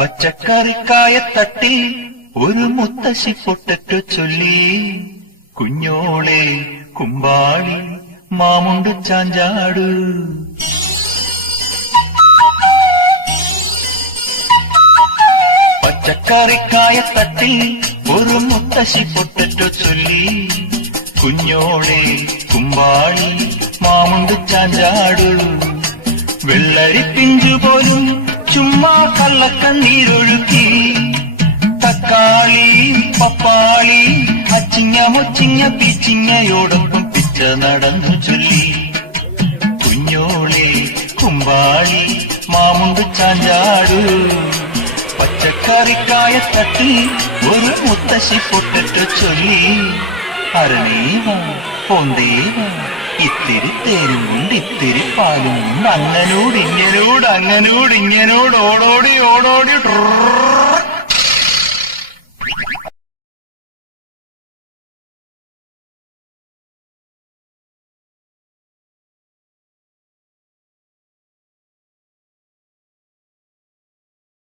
പച്ചക്കറിക്കായ തട്ടി ഒരു മുത്തശ്ശി പൊട്ടറ്റു ചൊല്ലി. കുഞ്ഞോളെ കുമ്പാളി മാമുണ്ട് ചാഞ്ചാട്. പച്ചക്കറിക്കായ തട്ടി ഒരു മുത്തശ്ശി പൊട്ടറ്റു ചൊല്ലി. കുഞ്ഞോളെ കുമ്പാളി മാമുണ്ട് ചാഞ്ചാട്. വെള്ളരി പിഞ്ചു പോലും ചുമ്മാ കള്ളക്കണ്ണീരൊഴുക്കി തക്കാളി പപ്പാളി അച്ചിങ്ങ മൊച്ചിങ്ങ പിച്ചിങ്ങയോടൊപ്പം പിച്ച നടന്നു ചൊല്ലി. കുഞ്ഞോളി കുമ്പാളി മാമുണ്ട് ചാഞ്ചാട്. പച്ചക്കറിക്കായ തട്ടി ഒരു മുത്തശ്ശി പൊട്ടിട്ട് ചൊല്ലി. അരണീവ പോന്തേവാ. ഇത്തിരി തേരും കൊണ്ട് ഇത്തിരി പാലും അങ്ങനോട് ഇങ്ങനോട് അങ്ങനോട് ഇങ്ങനോട് ഓടോടി ഓടോടി ട്രർ.